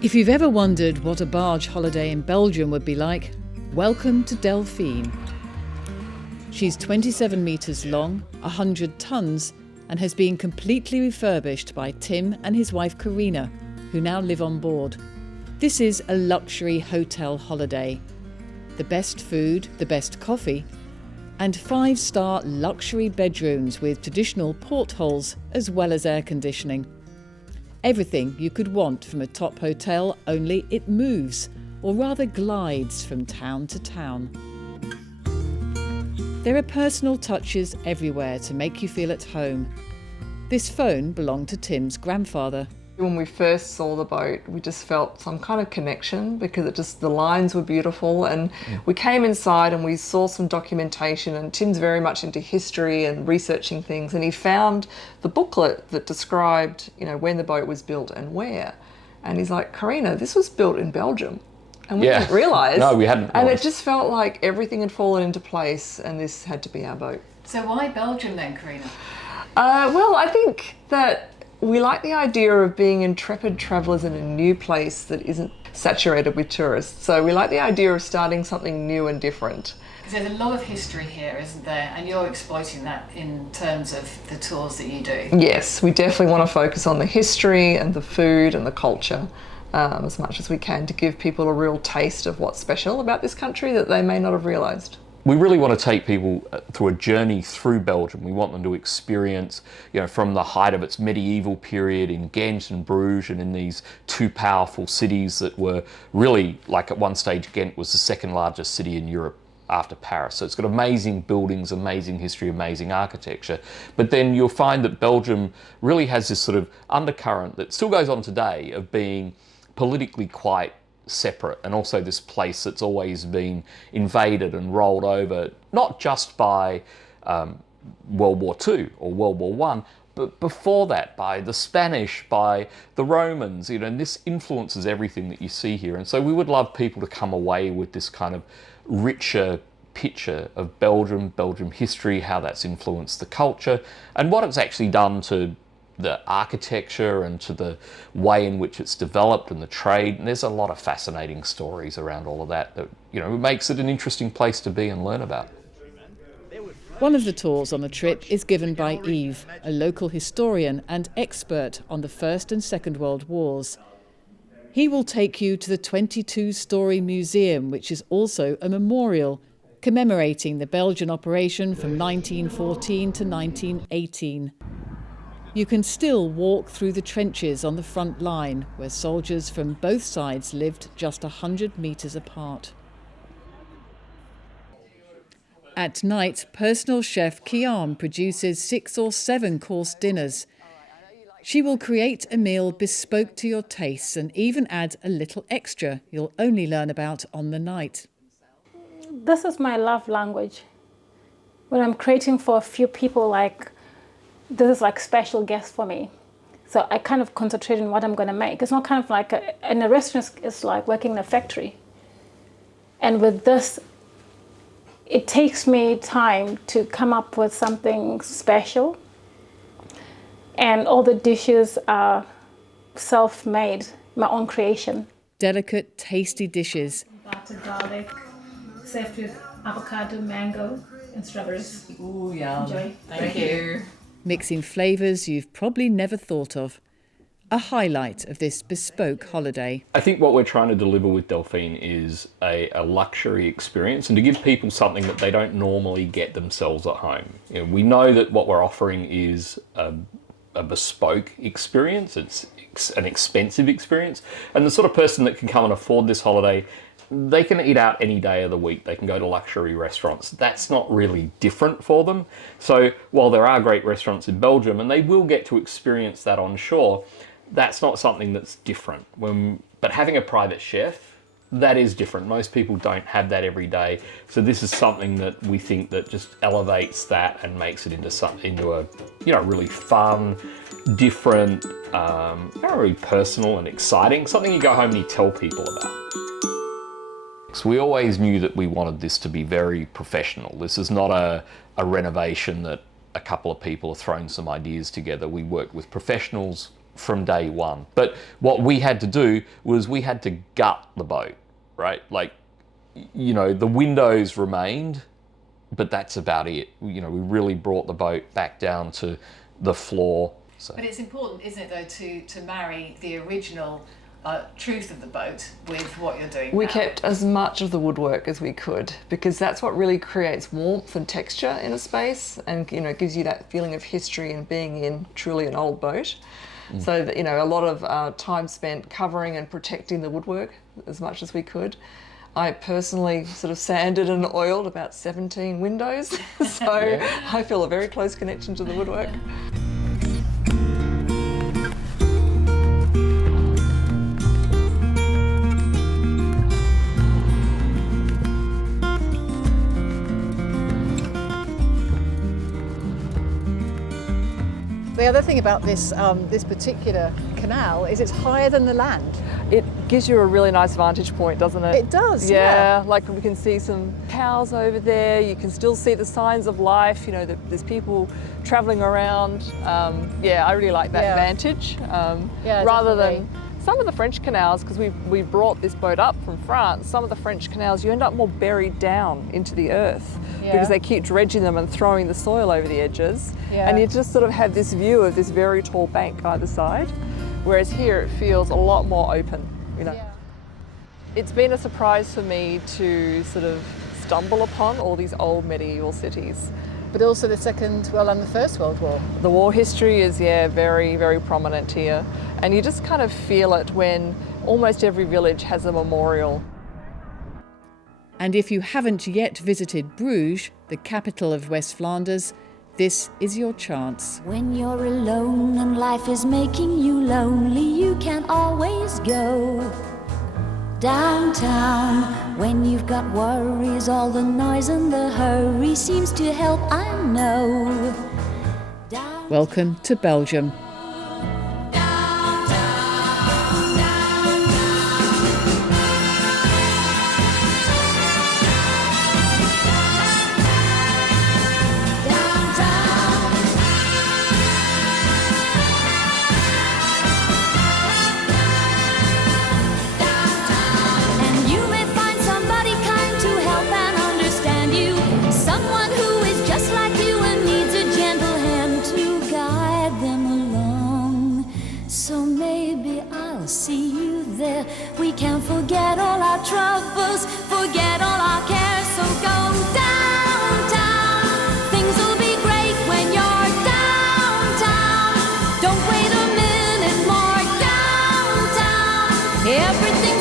If you've ever wondered what a barge holiday in Belgium would be like, welcome to Delfine. She's 27 metres long, 100 tonnes, and has been completely refurbished by Tim and his wife Karina, who now live on board. This is a luxury hotel holiday. The best food, the best coffee, and 5-star luxury bedrooms with traditional portholes as well as air conditioning. Everything you could want from a top hotel, only it moves, or rather glides from town to town. There are personal touches everywhere to make you feel at home. This phone belonged to Tim's grandfather. When we first saw the boat, we just felt some kind of connection because the lines were beautiful, and we came inside and we saw some documentation, and Tim's very much into history and researching things, and he found the booklet that described, when the boat was built and where. And he's like, Karina, this was built in Belgium. And we didn't realise. No, we hadn't And realised. it just felt like everything had fallen into place and this had to be our boat. So why Belgium then, Karina? Well, I think that we like the idea of being intrepid travellers in a new place that isn't saturated with tourists. So we like the idea of starting something new and different. Because there's a lot of history here, isn't there? And you're exploiting that in terms of the tours that you do. Yes, we definitely want to focus on the history and the food and the culture as much as we can to give people a real taste of what's special about this country that they may not have realised. We really want to take people through a journey through Belgium. We want them to experience, from the height of its medieval period in Ghent and Bruges, and in these two powerful cities that were really, like at one stage, Ghent was the second largest city in Europe after Paris. So it's got amazing buildings, amazing history, amazing architecture. But then you'll find that Belgium really has this sort of undercurrent that still goes on today of being politically quite separate, and also this place that's always been invaded and rolled over, not just by World War II or World War I, but before that by the Spanish, by the Romans, and this influences everything that you see here. And so we would love people to come away with this kind of richer picture of Belgium, Belgium history, how that's influenced the culture, and what it's actually done to the architecture and to the way in which it's developed and the trade. And there's a lot of fascinating stories around all of that it makes it an interesting place to be and learn about. One of the tours on the trip is given by Yves, a local historian and expert on the First and Second World Wars. He will take you to the 22-storey museum, which is also a memorial commemorating the Belgian operation from 1914 to 1918. You can still walk through the trenches on the front line, where soldiers from both sides lived just 100 metres apart. At night, personal chef Kian produces 6 or 7 course dinners. She will create a meal bespoke to your tastes and even add a little extra you'll only learn about on the night. This is my love language. When I'm creating for a few people, this is like special guest for me. So I kind of concentrate on what I'm going to make. It's not kind of like in a restaurant, it's like working in a factory. And with this, it takes me time to come up with something special. And all the dishes are self-made, my own creation. Delicate, tasty dishes. Butter, garlic, served with avocado, mango, and strawberries. Ooh, yum. Enjoy. Thank you. Mixing flavours you've probably never thought of. A highlight of this bespoke holiday. I think what we're trying to deliver with Delfine is a luxury experience, and to give people something that they don't normally get themselves at home. We know that what we're offering is a bespoke experience. It's an expensive experience, and the sort of person that can come and afford this holiday, they can eat out any day of the week. They can go to luxury restaurants. That's not really different for them. So while there are great restaurants in Belgium, and they will get to experience that on shore, that's not something that's different. But having a private chef, that is different. Most people don't have that every day. So this is something that we think that just elevates that and makes it into a really fun, different, very personal and exciting, something you go home and you tell people about. So we always knew that we wanted this to be very professional. This is not a renovation that a couple of people have thrown some ideas together. We worked with professionals from day one. But what we had to do was we had to gut the boat, right? Like, you know, the windows remained, but that's about it. You know, we really brought the boat back down to the floor. So. But it's important, isn't it, though, to marry the original truth of the boat with what you're doing We now. kept as much of the woodwork as we could, because that's what really creates warmth and texture in a space, and, you know, gives you that feeling of history and being in truly an old boat. So that, you know, a lot of time spent covering and protecting the woodwork as much as we could. I personally sort of sanded and oiled about 17 windows, so I feel a very close connection to the woodwork. The other thing about this this particular canal is it's higher than the land. It gives you a really nice vantage point, doesn't it? It does, yeah. Like we can see some cows over there. You can still see the signs of life. You know, there's people travelling around. Yeah, I really like that vantage. Rather than some of the French canals, because we brought this boat up from France. Some of the French canals, you end up more buried down into the earth because they keep dredging them and throwing the soil over the edges. And you just sort of have this view of this very tall bank either side. Whereas here it feels a lot more open, you know. It's been a surprise for me to sort of stumble upon all these old medieval cities. But also the Second, well, and the First World War. The war history is, very, very prominent here. And you just kind of feel it when almost every village has a memorial. And if you haven't yet visited Bruges, the capital of West Flanders, this is your chance. When you're alone and life is making you lonely, you can always go downtown. When you've got worries, all the noise and the hurry seems to help, I know. Welcome to Belgium. See you there. We can forget all our troubles, forget all our cares. So go downtown. Things will be great when you're downtown. Don't wait a minute more. Downtown. Everything